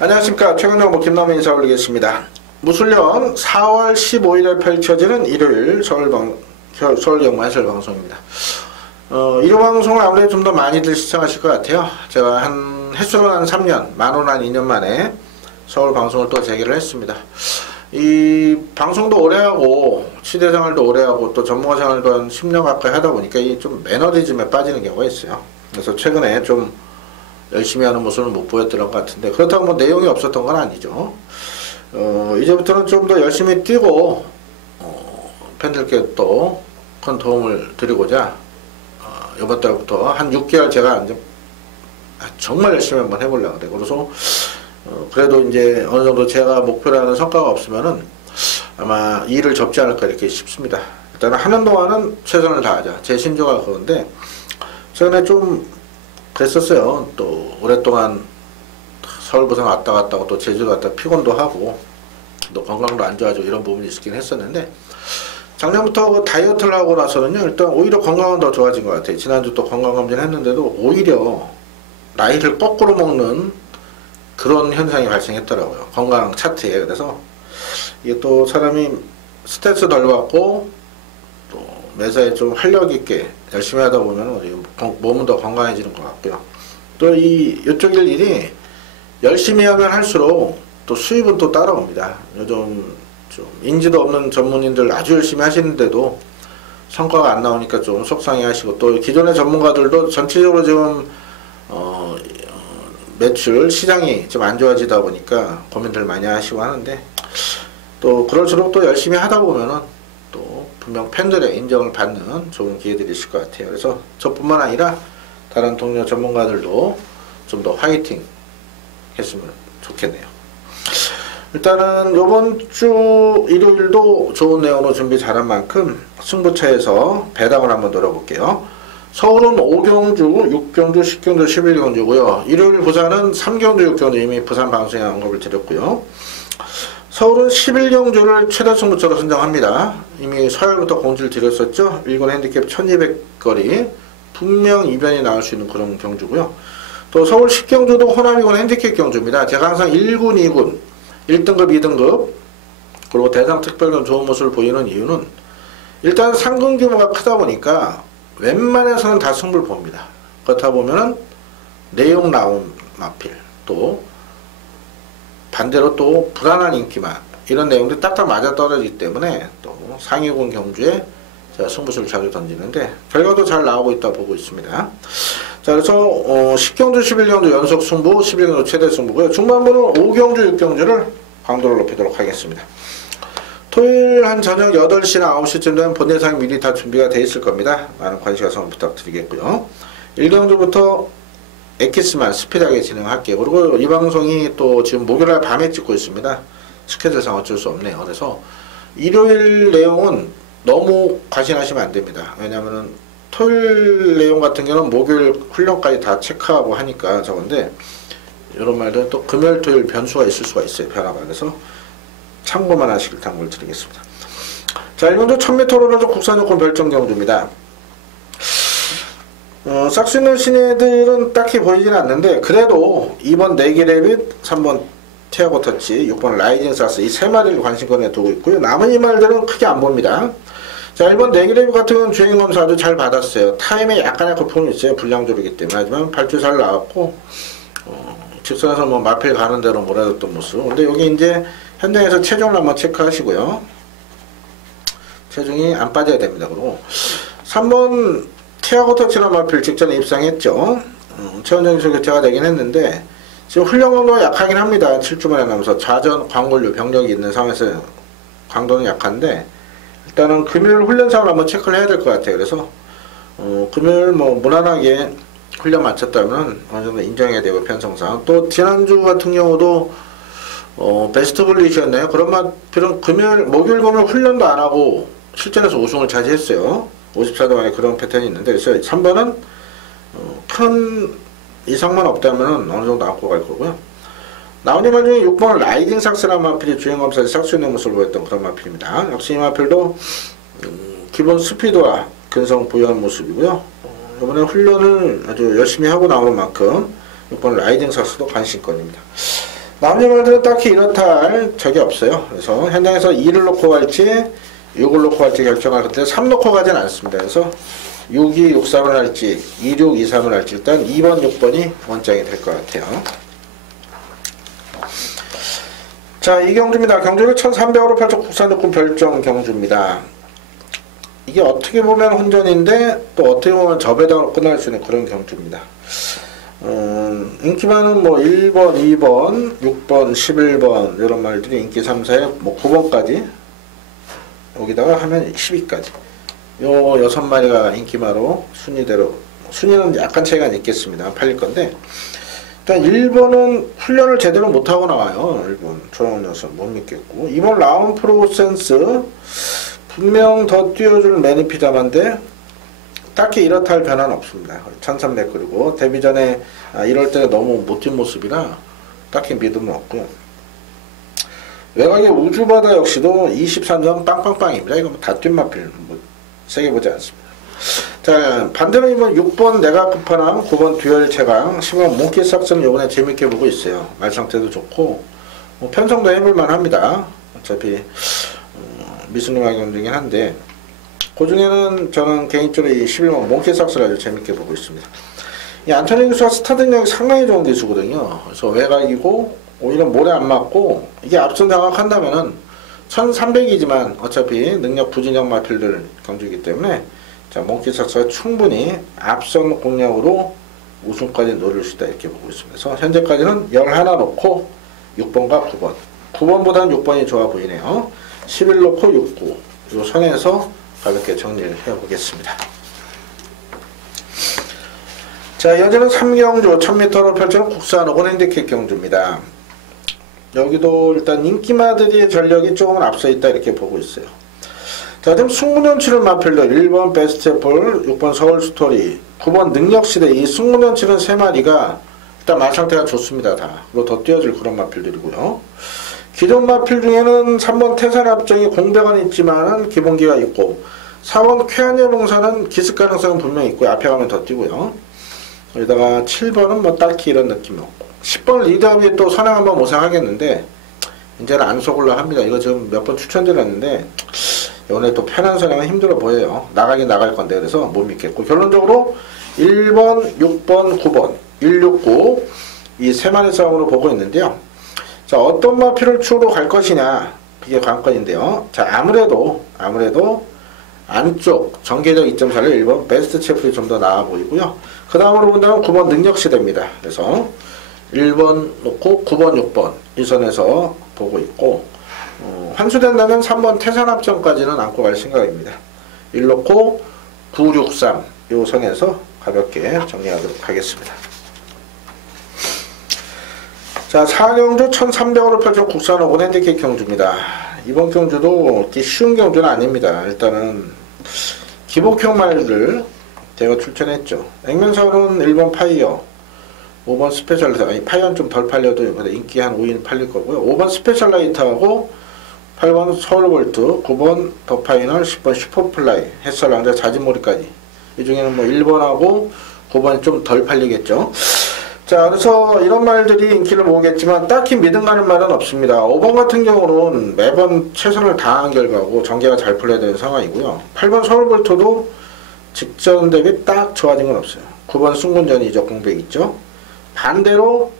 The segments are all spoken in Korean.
안녕하십니까. 최근정보 김남민 인사 올리겠습니다. 무술년 4월 15일에 펼쳐지는 일요일 서울경마 해설 방송입니다. 일요 방송을 아무래도 좀 더 많이들 시청하실 것 같아요. 제가 횟수로 한 3년, 만원 한 2년 만에 서울 방송을 또 재개를 했습니다. 이 방송도 오래 하고 취재 생활도 오래 하고 또 전문가 생활도 한 10년 가까이 하다 보니까 이 좀 매너리즘에 빠지는 경우가 있어요. 그래서 최근에 좀 열심히 하는 모습을 못 보였던 것 같은데, 그렇다고 뭐 내용이 없었던 건 아니죠. 이제부터는 좀 더 열심히 뛰고 팬들께 또 큰 도움을 드리고자 이번 달부터 한 6개월 제가 이제 정말 열심히 한번 해보려고 그래요. 그래서 그래도 이제 어느 정도 제가 목표로 하는 성과가 없으면은 아마 일을 접지 않을까 이렇게 싶습니다. 일단은 하는 동안은 최선을 다하자. 제 신조가 그건데, 최근에 좀 그랬었어요. 또 오랫동안 서울 부산 왔다 갔다 하고 또 제주도 갔다 피곤도 하고 또 건강도 안 좋아지고 이런 부분이 있긴 했었는데, 작년부터 그 다이어트를 하고 나서는요, 일단 오히려 건강은 더 좋아진 것 같아요. 지난주 또 건강검진 했는데도 오히려 나이를 거꾸로 먹는 그런 현상이 발생했더라고요. 건강 차트에. 그래서 이게 또 사람이 스트레스 덜 받고 또 매사에 좀 활력 있게 열심히 하다 보면 몸은 더 건강해지는 것 같고요. 또 이쪽 일이 열심히 하면 할수록 또 수입은 또 따라옵니다. 요즘 좀 인지도 없는 전문인들 아주 열심히 하시는데도 성과가 안 나오니까 좀 속상해 하시고, 또 기존의 전문가들도 전체적으로 지금 매출 시장이 좀 안 좋아지다 보니까 고민들 많이 하시고 하는데, 또 그럴수록 또 열심히 하다 보면은 또 분명 팬들의 인정을 받는 좋은 기회들이 있을 것 같아요. 그래서 저뿐만 아니라 다른 동료 전문가들도 좀 더 화이팅 했으면 좋겠네요. 일단은 요번 주 일요일도 좋은 내용으로 준비 잘한 만큼 승부차에서 배당을 한번 노려볼게요. 서울은 5경주, 6경주, 10경주, 11경주고요. 일요일 부산은 3경주, 6경주 이미 부산 방송에 언급을 드렸고요. 서울은 11경주를 최다 승부처로 선정합니다. 이미 서열부터 공지를 드렸었죠. 1군 핸디캡 1200거리 분명 이변이 나올 수 있는 그런 경주고요. 또 서울 10경주도 호남이군 핸디캡 경주입니다. 제가 항상 1군, 2군 1등급, 2등급 그리고 대상 특별전 좋은 모습을 보이는 이유는, 일단 상금 규모가 크다 보니까 웬만해서는 다 승부를 봅니다. 그렇다 보면은 내용 나온 마필, 또 반대로 또 불안한 인기만, 이런 내용들이 딱딱 맞아 떨어지기 때문에 또 상위군 경주에 제가 승부수를 자주 던지는데 결과도 잘 나오고 있다 보고 있습니다. 자, 그래서 10경주, 11경주 연속 승부, 11경주 최대 승부고요. 중반부는 5경주, 6경주를 강도를 높이도록 하겠습니다. 토요일 한 저녁 8시나 9시쯤 되면 본 예상이 미리 다 준비가 되어 있을 겁니다. 많은 관심 가성 부탁드리겠고요. 1경주부터 엑기스만 스피드하게 진행할게요. 그리고 이 방송이 또 지금 목요일날 밤에 찍고 있습니다. 스케줄상 어쩔 수 없네요. 그래서 일요일 내용은 너무 과신하시면 안 됩니다. 왜냐면은 토요일 내용 같은 경우는 목요일 훈련까지 다 체크하고 하니까 저건데, 이런 말들은 또 금요일 토요일 변수가 있을 수가 있어요. 변화가. 그래서 참고만 하시길 당부를 드리겠습니다. 자, 1번도 1000m 오르막 국산 요건 별정 경주입니다. 싹수 있는 신예들은 딱히 보이진 않는데, 그래도 2번 네기레빗, 3번 티아고 터치, 6번 라이징 사스 이 세 마리를 관심권에 두고 있고요. 남은 이 말들은 크게 안 봅니다. 자, 1번 네기레빗 같은 경우는 주행검사 아주 잘 받았어요. 타임에 약간의 고통이 있어요. 불량조르기 때문에. 하지만 발주 잘 나왔고, 직선에서 뭐 마필 가는 대로 몰아줬던 모습. 근데 여기 이제 현장에서 체중을 한번 체크하시고요. 체중이 안 빠져야 됩니다. 그리고 3번 티아고 터치란 마필 직전에 입상했죠. 최원정에서 교체가 되긴 했는데 지금 훈련강도가 약하긴 합니다. 7주 만에 나면서 좌전 광골류 병력이 있는 상황에서 강도는 약한데, 일단은 금요일 훈련 상을 한번 체크를 해야 될 것 같아요. 그래서 금요일 뭐 무난하게 훈련 마쳤다면 어느 정도 인정해야 되고, 편성상. 또 지난주 같은 경우도 베스트 블리시였네요. 그런 마필은 목요일 금요일 훈련도 안 하고 실전에서 우승을 차지했어요. 54도 만에 그런 패턴이 있는데, 그래서 3번은 큰 이상만 없다면 어느 정도 안고 갈 거고요. 나오니 말 중에 6번 라이딩 삭스라는 마필이 주행검사에서 삭수 있는 모습을 보였던 그런 마필입니다. 역시 이 마필도 기본 스피드와 근성 부여한 모습이고요. 이번에 훈련을 아주 열심히 하고 나오는 만큼 6번 라이딩 삭스도 관심권입니다. 나머지 말들은 딱히 이렇다 할 적이 없어요. 그래서 현장에서 2를 놓고 갈지 6을 놓고 갈지 결정할 건데 3 놓고 가진 않습니다. 그래서 62, 63을 할지 26, 23을 할지 일단 2번, 6번이 원장이 될 것 같아요. 자, 이 경주입니다. 경주를 1300으로 펼쳐 국산육군 별정 경주입니다. 이게 어떻게 보면 혼전인데 또 어떻게 보면 저배당으로 끝날 수 있는 그런 경주입니다. 인기 많은 뭐 1번, 2번, 6번, 11번 이런 말들이 인기 3, 4에 뭐 9번까지 여기다가 하면 10위까지 요 6마리가 인기마로 순위대로 순위는 약간 차이가 있겠습니다. 팔릴 건데 일단 1번은 훈련을 제대로 못하고 나와요. 1번 조용한 녀석 못 믿겠고 2번 라운 프로센스 분명 더 띄워줄 매니피자만데 딱히 이렇다 할 변화는 없습니다. 1300 그리고 데뷔 전에 이럴 때 너무 못 뛴 모습이라 딱히 믿음은 없고요. 외곽의 우주바다 역시도 23점 빵빵빵입니다. 이거 뭐 다 뛴 마필 뭐 세게 보지 않습니다. 자, 반대로 이번 6번 내가 끝판왕, 9번 듀얼 최강, 10번 몽키 삭스는 요번에 재밌게 보고 있어요. 말 상태도 좋고 뭐 편성도 해볼만 합니다. 어차피 미스님하고 경쟁이긴 한데 그 중에는 저는 개인적으로 이 11번 몽키 삭스를 아주 재밌게 보고 있습니다. 이 안토니 기수가 스타 능력이 상당히 좋은 기수거든요. 그래서 외곽이고 오히려 모래 안 맞고 이게 앞선 장악한다면은 1300이지만 어차피 능력 부진형 마필들 경주이기 때문에 자, 몽키 삭스가 충분히 앞선 공략으로 우승까지 노릴 수 있다 이렇게 보고 있습니다. 그래서 현재까지는 11 놓고 6번과 9번 9번보다는 6번이 좋아 보이네요. 11 놓고 6, 9 이 선에서 가볍게 정리를 해보겠습니다. 자, 여기는 3경주 1000m로 펼치는 국산 오건 핸디캡 경주입니다. 여기도 일단 인기마들의 전력이 조금 앞서 있다 이렇게 보고 있어요. 자, 지금 승무년치는 마필들 1번 베스트애플, 6번 서울스토리, 9번 능력시대 이 승무년치는 3마리가 일단 말 상태가 좋습니다. 다. 그리고 더 뛰어질 그런 마필들이고요. 기존 마필 중에는 3번 태산합정이 공백은 있지만 기본기가 있고 4번 쾌한여봉사는 기습 가능성은 분명히 있고 앞에 가면 더 뛰고요. 여기다가 7번은 뭐 딱히 이런 느낌이 없고 10번 리드업이 또 선행 한번 모색하겠는데 이제는 안 속으려 합니다. 이거 지금 몇 번 추천드렸는데 이번에 또 편한 선행은 힘들어 보여요. 나가긴 나갈 건데 그래서 못 믿겠고 결론적으로 1번, 6번, 9번 169 이 세 마리 싸움으로 보고 있는데요. 자, 어떤 마필을 추로 갈 것이냐 이게 관건인데요. 자, 아무래도 안쪽 전개적 2.4를 1번 베스트 체플이 좀 더 나아 보이고요. 그 다음으로 본다면 9번 능력시대입니다. 그래서 1번 놓고 9번, 6번 이 선에서 보고 있고 환수된다면 3번 태산합정까지는 안고 갈 생각입니다. 1 놓고 9, 6, 3 이 선에서 가볍게 정리하도록 하겠습니다. 자, 4경주 1300으로 펼쳐 국산 오건 핸디캡 경주입니다. 이번 경주도 이렇게 쉬운 경주는 아닙니다. 일단은 기복형 말들 제가 출전했죠. 액면사는 1번 파이어, 5번 스페셜라이트, 아니 파이어는 좀 덜 팔려도 인기 한 5인 팔릴 거고요. 5번 스페셜라이트하고 8번 서울볼트, 9번 더 파이널, 10번 슈퍼플라이, 햇살왕자, 자진몰이까지 이 중에는 뭐 1번하고 9번이 좀 덜 팔리겠죠. 자, 그래서 이런 말들이 인기를 모으겠지만 딱히 믿음 가는 말은 없습니다. 5번 같은 경우는 매번 최선을 다한 결과고 전개가 잘 풀려야 되는 상황이고요. 8번 서울볼트도 직전 대비 딱 좋아진 건 없어요. 9번 승군전이 이적 공백 있죠. 반대로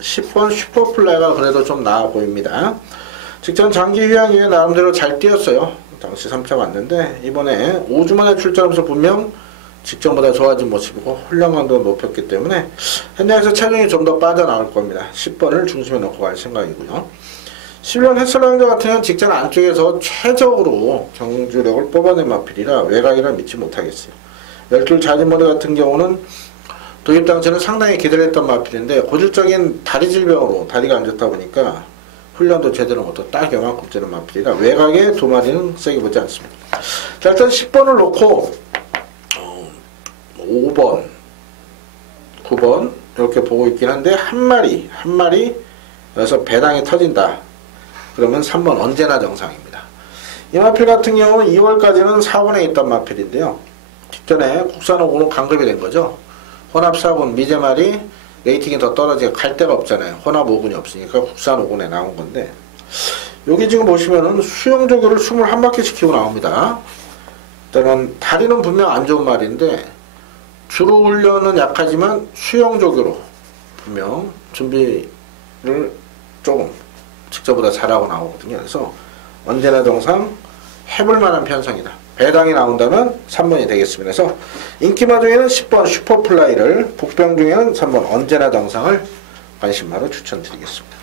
10번 슈퍼플라이가 그래도 좀 나아 보입니다. 직전 장기 휴양 이후에 나름대로 잘 뛰었어요. 당시 3차 왔는데 이번에 5주 만에 출전하면서 분명 직전보다 좋아진 모습이고 훈련감도 높였기 때문에 현장에서 체중이 좀 더 빠져나올 겁니다. 10번을 중심에 놓고 갈 생각이고요. 11번 햇살왕자 같은 경우는 직전 안쪽에서 최적으로 경주력을 뽑아낸 마필이라 외곽이라 믿지 못하겠어요. 12 자진몰이 같은 경우는 도입 당시에는 상당히 기다렸던 마필인데 고질적인 다리 질병으로 다리가 안 좋다 보니까 훈련도 제대로 못하고 딱 요만큼 되는 마필이라 외곽에 2마리는 세게 보지 않습니다. 자, 일단 10번을 놓고 5번, 9번 이렇게 보고 있긴 한데 한 마리 여기서 배당이 터진다. 그러면 3번 언제나 정상입니다. 이 마필 같은 경우는 2월까지는 4번에 있던 마필인데요. 직전에 국산호군은 강급이 된 거죠. 혼합 4번 미제마리 레이팅이 더 떨어지게 갈 데가 없잖아요. 혼합 5군이 없으니까 국산 5군에 나온 건데, 여기 지금 보시면은 수영 조교를 21바퀴 시키고 나옵니다. 일단은 다리는 분명 안 좋은 말인데 주로 훈련은 약하지만 수영 조교로 분명 준비를 조금 직접보다 잘하고 나오거든요. 그래서 언제나 정상 해볼 만한 편성이다. 배당이 나온다면 3번이 되겠습니다. 그래서 인기마 중에는 10번 슈퍼플라이를, 복병 중에는 3번 언제나 정상을 관심마로 추천드리겠습니다.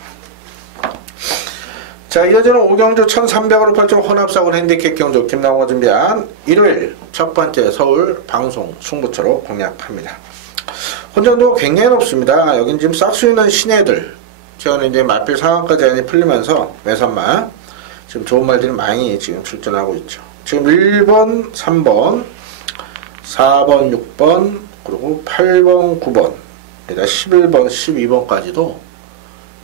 자, 이어지는 오경주 1300으로 8점 혼합사고 핸디캡 경주 김남호가 준비한 일요일 첫 번째 서울 방송 승부처로 공략합니다. 혼전도 굉장히 높습니다. 여긴 지금 싹 수 있는 신예들, 제가 이제 맞빌 상한가 제한이 풀리면서 매선만 지금 좋은 말들이 많이 지금 출전하고 있죠. 지금 1번, 3번, 4번, 6번, 그리고 8번, 9번, 11번, 12번까지도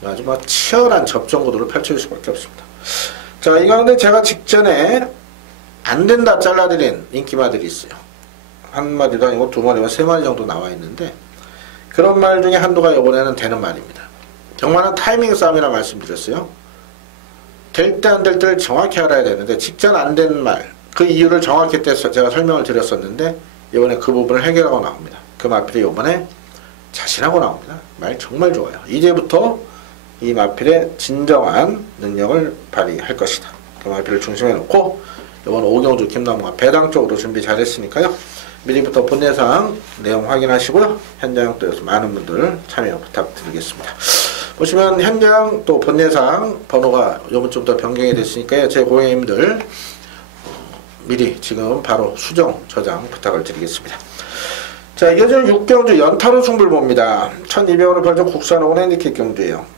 아주 막 치열한 접전 구도를 펼칠 수밖에 없습니다. 자, 이 가운데 제가 직전에 안 된다 잘라드린 인기마들이 있어요. 한 마리도 아니고 두 마리와 세 마리 정도 나와 있는데, 그런 말 중에 한두가 이번에는 되는 말입니다. 정말은 타이밍 싸움이라 말씀드렸어요. 될 때 안 될 때를 정확히 알아야 되는데, 직전 안 된 말, 그 이유를 정확히 때 제가 설명을 드렸었는데, 이번에 그 부분을 해결하고 나옵니다. 그 마필이 이번에 자신하고 나옵니다. 말 정말 좋아요. 이제부터 이 마필의 진정한 능력을 발휘할 것이다. 그 마필을 중심에 놓고 이번 오경주 김남호가 배당 쪽으로 준비 잘했으니까요. 미리부터 본예상 내용 확인하시고요. 현장 또 많은 분들 참여 부탁드리겠습니다. 보시면 현장 또 본예상 번호가 요번 주부터 변경이 됐으니까요. 제 고객님들 미리 지금 바로 수정 저장 부탁을 드리겠습니다. 자, 이어지는 6경주 연타로 승부를 봅니다. 1200으로 8점 국산 5군 핸디캡 경주예요.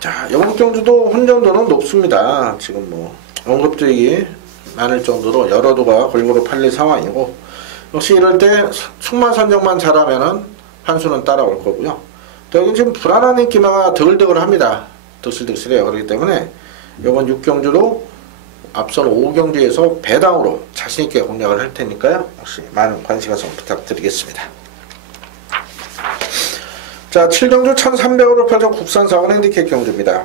자, 이번 경주도 혼전도는 높습니다. 지금 뭐 언급들이 많을 정도로 여러 도가 골고루 팔릴 상황이고, 역시 이럴 때 숙마 선정만 잘하면은 한수는 따라올 거고요. 또 여기 지금 불안한 인기마가 드글드글합니다. 득실득실해요. 그렇기 때문에 이번 6경주도 앞선 5경주에서 배당으로 자신있게 공략을 할 테니까요. 역시 많은 관심 가성 부탁드리겠습니다. 자, 7경주 1300으로 8점 국산 4군 핸디캡 경주입니다.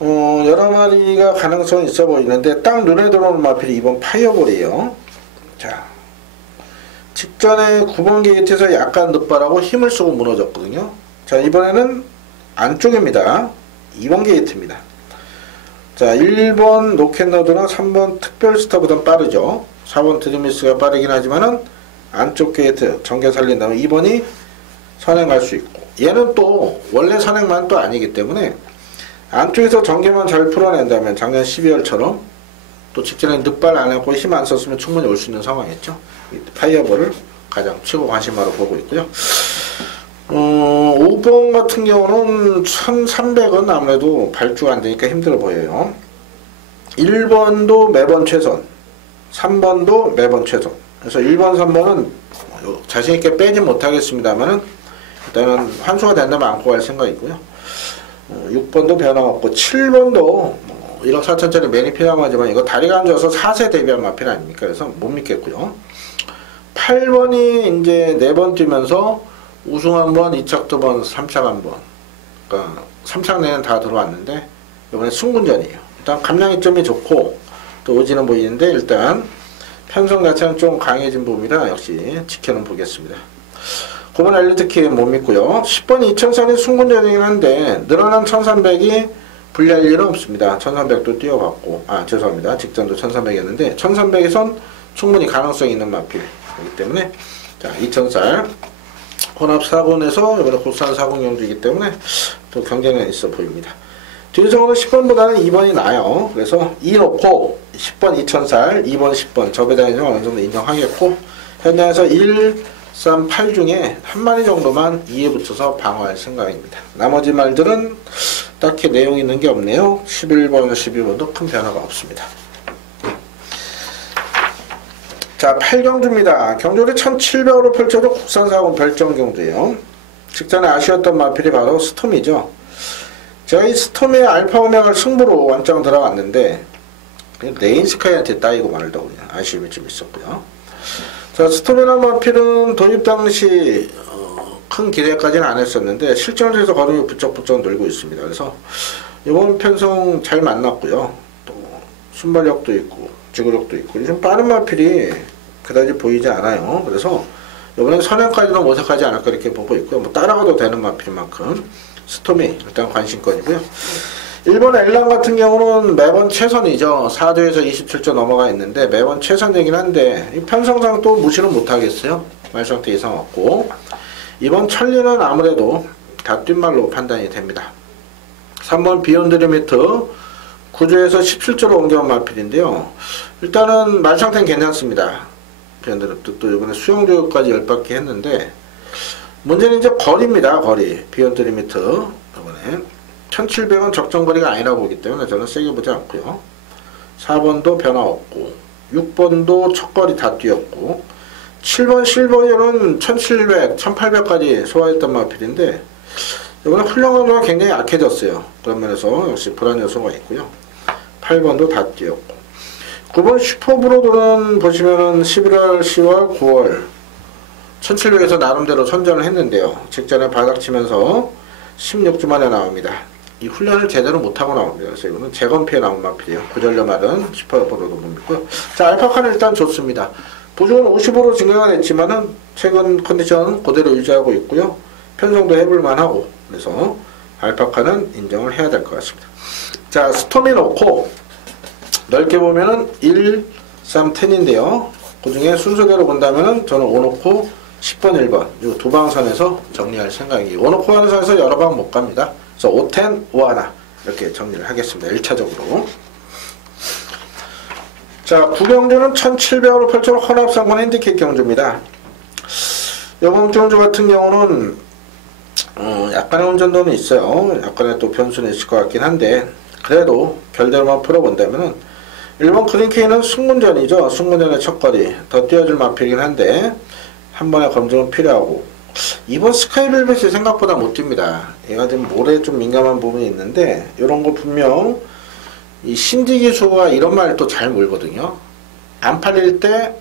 여러 마리가 가능성이 있어 보이는데 딱 눈에 들어오는 마필이 2번 파이어볼이에요. 자, 직전에 9번 게이트에서 약간 늑발하고 힘을 쓰고 무너졌거든요. 자, 이번에는 안쪽입니다. 2번 게이트입니다. 자, 1번 노캔너드나 3번 특별스타보다 빠르죠. 4번 드림미스가 빠르긴 하지만은 안쪽 게이트 전개 살린다면 2번이 선행할 수 있고, 얘는 또 원래 선행만 또 아니기 때문에 안쪽에서 전개만 잘 풀어낸다면 작년 12월처럼 또 직전에 늑발 안 하고 힘 안 썼으면 충분히 올 수 있는 상황이었죠. 파이어볼을 가장 최고 관심마로 보고 있고요. 5번 같은 경우는 1300은 아무래도 발주가 안 되니까 힘들어 보여요. 1번도 매번 최선, 3번도 매번 최선. 그래서 1번, 3번은 자신있게 빼지 못하겠습니다만은 일단은 환수가 된다면 안고 갈 생각이고요. 6번도 변함없고 7번도 1억 4천짜리 매니 필요하지만 이거 다리가 안 좋아서 4세 대비한 마필 아닙니까? 그래서 못 믿겠고요. 8번이 이제 4번 뛰면서 우승 한 번, 2착 2번, 3착 한 번. 그러니까 3착 내는 다 들어왔는데 이번에 승군전이에요. 일단 감량이점이 좋고 또 의지는 보이는데 일단 편성 자체는 좀 강해진 부분이라 역시 지켜는 보겠습니다. 9번 엘리트키 못 믿고요. 10번 2000선이 승군전이긴 한데 늘어난 1300이 불리할 일은 없습니다. 1300도 뛰어갔고, 죄송합니다. 직전도 1300이었는데 1300에선 충분히 가능성이 있는 마필이기 때문에, 자, 2000살 혼합 4군에서 이번에 국산 4군 경주이기 때문에 또 경쟁은 있어 보입니다. 뒤에서는 10번보다는 2번이 나아요. 그래서 2 놓고 10번 2000살, 2번 10번 저 배당이좀 어느 정도 인정하겠고, 현장에서 1, 3, 8 중에 한 마리 정도만 2에 붙여서 방어할 생각입니다. 나머지 말들은 딱히 내용 있는 게 없네요. 11번, 12번도 큰 변화가 없습니다. 자, 8경주입니다. 경주를 1700으로 펼쳐도 국산 4군 별정 경주예요. 직전에 아쉬웠던 마필이 바로 스톰이죠. 제가 이 스톰의 알파 오메가를 승부로 완장 들어갔는데 네인스카이한테 따이고 말더군요. 아쉬움이 좀 있었고요. 자, 스톰이라는 마필은 도입 당시 큰 기대까지는 안 했었는데 실전에서 걸음이 부쩍부쩍 늘고 있습니다. 그래서 이번 편성 잘 만났고요. 또 순발력도 있고 지구력도 있고 좀 빠른 마필이 그다지 보이지 않아요. 그래서 이번엔 선행까지는 모색하지 않을까 이렇게 보고 있고요. 뭐 따라가도 되는 마필 만큼 스톰이 일단 관심권이고요. 일본 엘란 같은 경우는 매번 최선이죠. 4도에서 27조 넘어가 있는데 매번 최선이긴 한데 이 편성상 또 무시는 못하겠어요. 말상태 이상 없고 이번 천리는 아무래도 다 뛴말로 판단이 됩니다. 3번 비욘드 리미트 9조에서 17조로 옮겨온 마필인데요. 일단은 말상태는 괜찮습니다. 비욘드 리미트 또 이번에 수영조까지 10바퀴 했는데 문제는 이제 거리입니다. 거리 비욘드 리미트 이번에 1700은 적정거리가 아니라 보기 때문에 저는 세게 보지 않고요. 4번도 변화 없고 6번도 첫거리 다 뛰었고 7번 실버이어는 1700, 1800까지 소화했던 마필인데 이번에 훈련도가 굉장히 약해졌어요. 그런 면에서 역시 불안 요소가 있고요. 8번도 다 뛰었고 9번 슈퍼브로드는 보시면은 11월, 10월, 9월 1700에서 나름대로 선전을 했는데요. 직전에 바닥치면서 16주 만에 나옵니다. 이 훈련을 제대로 못하고 나옵니다. 그래서 이거는 재건피에 나온 마필이에요. 구절려 말은 슈퍼브로드 못 믿고요. 자, 알파카는 일단 좋습니다. 보조는 55로 증가가 됐지만은 최근 컨디션 그대로 유지하고 있고요. 편성도 해볼만 하고 그래서 알파카는 인정을 해야 될 것 같습니다. 자, 스톰이 놓고 넓게 보면은 1, 3, 10인데요. 그 중에 순서대로 본다면은 저는 5 놓고 10번, 1번 이 두 방선에서 정리할 생각이에요. 5 놓고 하는 선에서 여러 방 못 갑니다. 그래서 5, 10, 5 하나 이렇게 정리를 하겠습니다. 1차적으로. 자, 구경주는 1700으로 펼쳐놓은 헌합상권 핸디캡 경주입니다. 이번 경주 같은 경우는 약간의 운전도는 있어요. 약간의 또 변수는 있을 것 같긴 한데 그래도 결대로만 풀어본다면은 1번 크린케이는 승문전이죠. 승문전의 첫거리 더 뛰어줄 마필이긴 한데 한 번의 검증은 필요하고 2번 스카이벨벳이 생각보다 못 뜁니다. 얘가 지금 모래에 좀 민감한 부분이 있는데 이런 거 분명 이 신디 기수가 이런 말 또 잘 몰거든요. 안 팔릴 때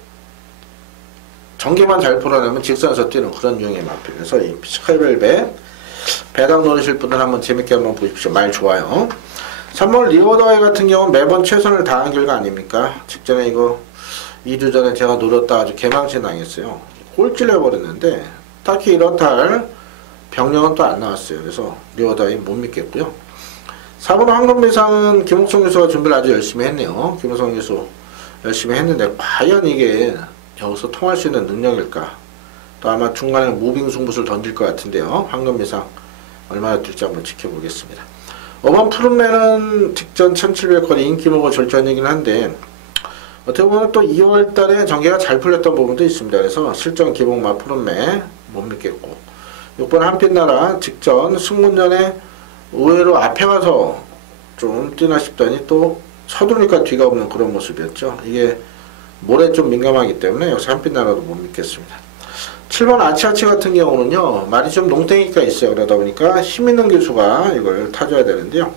전개만 잘 풀어내면 직선에서 뛰는 그런 유형의 마필. 그래서 이 스카이벨벳 배당 노리실 분들 한번 재밌게 한번 보십시오. 말 좋아요. 3번 리오더웨이 같은 경우는 매번 최선을 다한 결과 아닙니까? 직전에 이거 2주 전에 제가 노렸다 아주 개망신 당했어요. 꼴찌를 해버렸는데 딱히 이렇다 할 병력은 또 안 나왔어요. 그래서 리오더웨이 못 믿겠고요. 4번 황금비상은 김옥성 교수가 준비를 아주 열심히 했네요. 김옥성 교수 열심히 했는데 과연 이게 여기서 통할 수 있는 능력일까? 또 아마 중간에 무빙 승부수를 던질 것 같은데요. 황금비상 얼마나 뛸지 한번 지켜보겠습니다. 5번 푸른매는 직전 1700거리 인기모가 절전이긴 한데 어떻게 보면 또 2월달에 전개가 잘 풀렸던 부분도 있습니다. 그래서 실전 기복마 푸른매 못 믿겠고 6번 한빛나라 직전 승문전에 의외로 앞에 가서 좀 뛰나 싶더니 또 서두르니까 뒤가 없는 그런 모습이었죠. 이게 모래 좀 민감하기 때문에 여기서 한빛나라도 못 믿겠습니다. 7번 아치아치 같은 경우는요 말이 좀 농땡이가 있어요. 그러다 보니까 힘있는 기수가 이걸 타줘야 되는데요.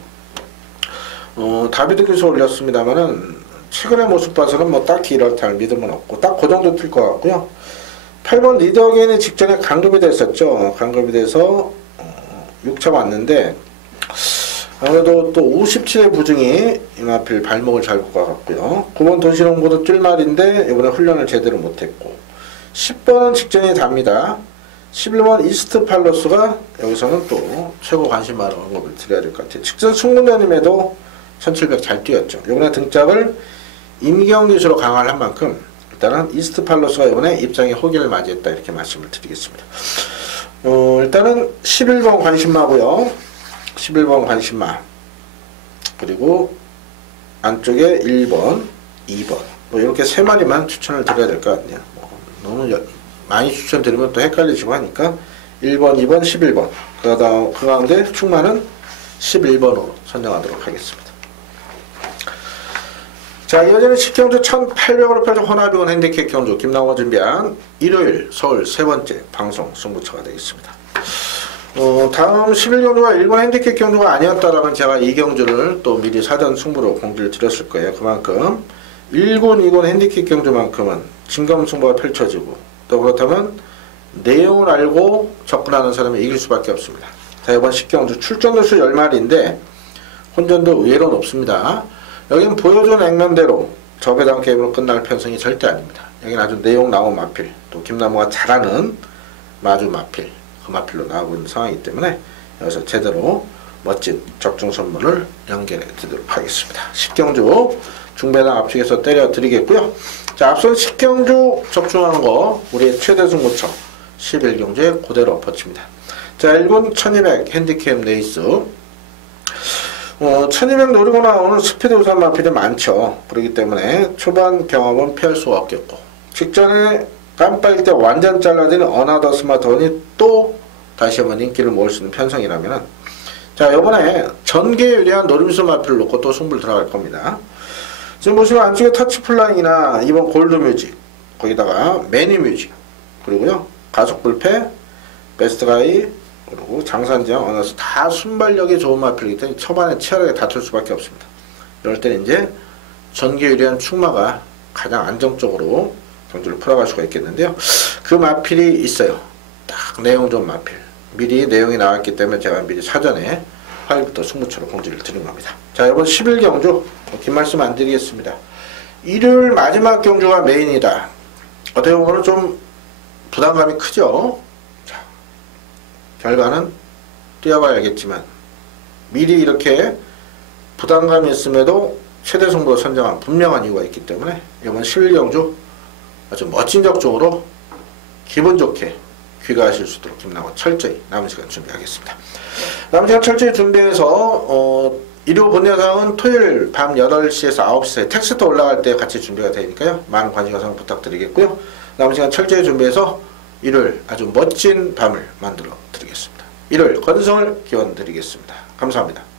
다비드 기수 올렸습니다만은 최근의 모습 봐서는 뭐 딱히 이렇다 할 믿음은 없고 딱 그 정도 뛸 것 같고요. 8번 리더게인이 직전에 강급이 됐었죠. 강급이 돼서 6차 왔는데 아무래도 또 57의 부중이 이마필 발목을 잘 볼 것 같고요. 9번 도시롱보도 뛸 말인데 이번에 훈련을 제대로 못했고 10번은 직전이 답니다. 11번 이스트 팔로스가 여기서는 또 최고 관심 많은 언급을 드려야 될 것 같아요. 직전 승문전임에도 1700 잘 뛰었죠. 이번에 등짝을 임기영 기수로 강화를 한 만큼 일단은 이스트 팔로스가 이번에 입장에 호기를 맞이했다 이렇게 말씀을 드리겠습니다. 일단은 11번 관심마고요. 11번 관심마 그리고 안쪽에 1번, 2번 뭐 이렇게 세 마리만 추천을 드려야 될 것 같네요. 너무 많이 추천드리면 또 헷갈리시고 하니까 1번, 2번, 11번 그 가운데 충만은 11번으로 선정하도록 하겠습니다. 자, 이어지는 10경주 1800으로 펼쳐 호나비온 핸디캡 경주 김나호가 준비한 일요일 서울 세 번째 방송 승부처가 되겠습니다. 다음 11경주가 일본 핸디캡 경주가 아니었다라면 제가 이 경주를 또 미리 사전 승부로 공지를 드렸을 거예요. 그만큼 1군, 2군 핸디캡 경주만큼은 진검승부가 펼쳐지고 또 그렇다면 내용을 알고 접근하는 사람이 이길 수밖에 없습니다. 자, 이번 10경주 출전도 수 10마리인데 혼전도 의외로 높습니다. 여기는 보여준 액면대로 저배당 게임으로 끝날 편성이 절대 아닙니다. 여기는 아주 내용 나온 마필, 또 김나무가 잘하는 마주 마필, 그 마필로 나오고 있는 상황이기 때문에 여기서 제대로 멋진 적중 선물을 연결해 드리도록 하겠습니다. 10경주 중배당 압축해서 때려 드리겠고요. 자, 앞선 10경주 적중한 거 우리의 최대 승부처 11경주에 그대로 엎어칩니다. 자, 1군 1200 핸디캡 레이스 1200 노리고 나오는 스피드 우선 마필이 많죠. 그렇기 때문에 초반 경험은 피할 수가 없겠고 직전에 깜빡일 때 완전 잘라드는 어나더 스마트원이 또 다시 한번 인기를 모을 수 있는 편성이라면 자, 이번에 전개에 유리한 노림수 마필을 놓고 또 승부를 들어갈 겁니다. 지금 보시면 안쪽에 터치플라잉이나 이번 골드뮤직 거기다가 매니뮤직 그리고요 가속불패 베스트가이 그리고 장산지향 어나스 다 순발력이 좋은 마필이기 때문에 초반에 치열하게 다툴 수밖에 없습니다. 이럴 때는 이제 전개 유리한 축마가 가장 안정적으로 경주를 풀어갈 수가 있겠는데요. 그 마필이 있어요. 딱 내용 좋은 마필. 미리 내용이 나왔기 때문에 제가 미리 사전에 8일부터 승부처로 공지를 드린 겁니다. 자, 이번 11경주 긴 말씀 안 드리겠습니다. 일요일 마지막 경주가 메인이다. 어떻게 보면 좀 부담감이 크죠. 자, 결과는 뛰어봐야 알겠지만 미리 이렇게 부담감이 있음에도 최대 승부로 선정한 분명한 이유가 있기 때문에 이번 11경주 아주 멋진 적중으로 기분 좋게 귀가하실 수 있도록 김나무 철저히 남은 시간 준비하겠습니다. 남은 시간 철저히 준비해서 일요 본예상은 토요일 밤 8시에서 9시에 텍스트 올라갈 때 같이 준비가 되니까요. 많은 관심 가성 부탁드리겠고요. 남은 시간 철저히 준비해서 일요일 아주 멋진 밤을 만들어 드리겠습니다. 일요일 건승을 기원 드리겠습니다. 감사합니다.